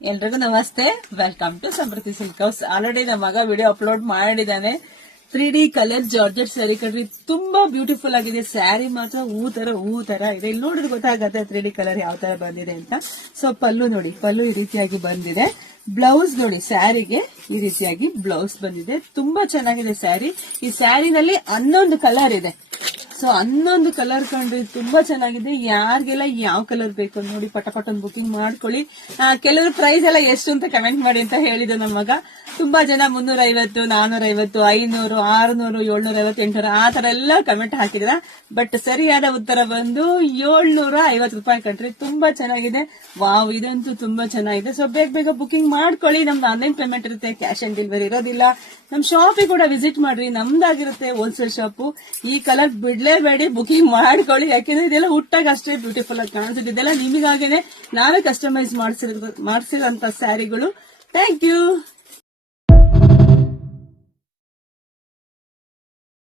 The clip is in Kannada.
ಎಲ್ರಿಗೂ ನಮಸ್ತೆ. Welcome to Samruddhi silk house. Already ನಮ್ಮ ಮಗ ವಿಡಿಯೋ ಅಪ್ಲೋಡ್ ಮಾಡಿದ್ದಾನೆ. 3D ಕಲರ್ ಜಾರ್ಜೆಟ್ ಸ್ಯಾರಿ ಕಣ್ರಿ, ತುಂಬಾ ಬ್ಯೂಟಿಫುಲ್ ಆಗಿದೆ. ಸ್ಯಾರಿ ಮಾತ್ರ ಹೂ ತರ ಇದೆ. ಇಲ್ಲಿ ನೋಡಿದ್ರೆ ಗೊತ್ತಾಗತ್ತೆ 3D ಕಲರ್ ಯಾವ ತರ ಬಂದಿದೆ ಅಂತ. ಸೊ ಪಲ್ಲು ನೋಡಿ, ಪಲ್ಲು ಈ ರೀತಿಯಾಗಿ ಬಂದಿದೆ. ಬ್ಲೌಸ್ ನೋಡಿ, ಸ್ಯಾರಿಗೆ ಈ ರೀತಿಯಾಗಿ ಬ್ಲೌಸ್ ಬಂದಿದೆ. ತುಂಬಾ ಚೆನ್ನಾಗಿದೆ ಸ್ಯಾರಿ. ಈ ಸ್ಯಾರಿನಲ್ಲಿ 11 ಕಲರ್ ಇದೆ. ಸೊ 11 ಕಲರ್ ಕಂಡ್ರಿ, ತುಂಬಾ ಚೆನ್ನಾಗಿದೆ. ಯಾರಿಗೆಲ್ಲ ಯಾವ ಕಲರ್ ಬೇಕು ನೋಡಿ ಪಟ ಬುಕಿಂಗ್ ಮಾಡ್ಕೊಳ್ಳಿ. ಕೆಲವರು ಪ್ರೈಸ್ ಎಲ್ಲ ಎಷ್ಟು ಅಂತ ಕಮೆಂಟ್ ಮಾಡಿ ಅಂತ ಹೇಳಿದ್ರು ನಮ್ಮ ಮಗ. ತುಂಬಾ ಜನ 350, 450, 500, 600, 750, 800 ಆ ತರ ಎಲ್ಲ ಕಮೆಂಟ್ ಹಾಕಿದ್ರ. ಬಟ್ ಸರಿಯಾದ ಉತ್ತರ ಬಂದು 750 ರೂಪಾಯಿ ಕಂಡ್ರಿ. ತುಂಬಾ ಚೆನ್ನಾಗಿದೆ. ವಾವ್, ಇದಂತೂ ತುಂಬಾ ಚೆನ್ನಾಗಿದೆ. ಸೊ ಬೇಗ ಬುಕಿಂಗ್ ಮಾಡ್ಕೊಳ್ಳಿ. ನಮ್ದು ಆನ್ಲೈನ್ ಪೇಮೆಂಟ್ ಇರುತ್ತೆ, ಕ್ಯಾಶ್ ಆನ್ ಡೆಲಿವರಿ ಇರೋದಿಲ್ಲ. ನಮ್ ಶಾಪಿಗೆ ಕೂಡ ವಿಸಿಟ್ ಮಾಡ್ರಿ, ನಮ್ದಾಗಿರುತ್ತೆ ಹೋಲ್ಸೇಲ್ ಶಾಪು. ಈ ಕಲರ್ ಬಿಡ್ಲೇಬೇಡಿ, ಬುಕಿಂಗ್ ಮಾಡ್ಕೊಳ್ಳಿ. ಯಾಕೆಂದ್ರೆ ಇದೆಲ್ಲ ಹುಟ್ಟಾಗ ಅಷ್ಟೇ ಬ್ಯೂಟಿಫುಲ್ ಆಗಿ ಕಾಣಿಸುತ್ತೆ. ಇದೆಲ್ಲ ನಿಮಗಾಗೇನೆ ನಾವೇ ಕಸ್ಟಮೈಸ್ ಮಾಡಿಸಿರೋಂತ ಸ್ಯಾರಿಗಳು. Thank you.